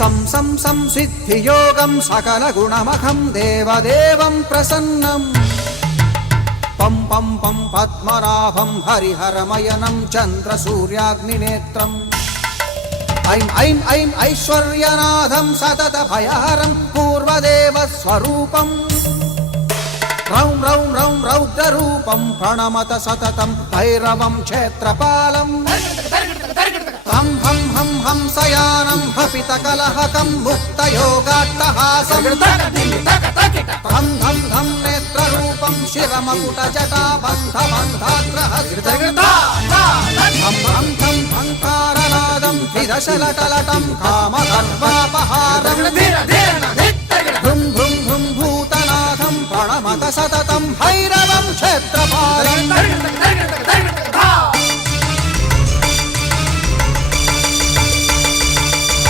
సంసిద్ధియోగం సకల గుణమఖం దేవదేవం ప్రసన్నం పం పం పం పద్మనాభం హరిహరమయనం చంద్రసూర్యాగ్నినేత్రం ఐం ఐం ఐం ఐశ్వర్యనాథం సతత భయహరం పూర్వదేవ స్వరూపం రౌం రౌం రౌం రౌద్రరూపం ప్రణమత సతతం భైరవం క్షేత్రపాలం హం హం హం హంసయానం హపితకలహకం ముక్తయోగాట్టహాసం ధం ధం ధం నేత్రరూపం శిరమకుటజటాబంధబంధాగ్రహం ధం ధం ధం ఝంకారనాదం త్రిదశలటలటం కామ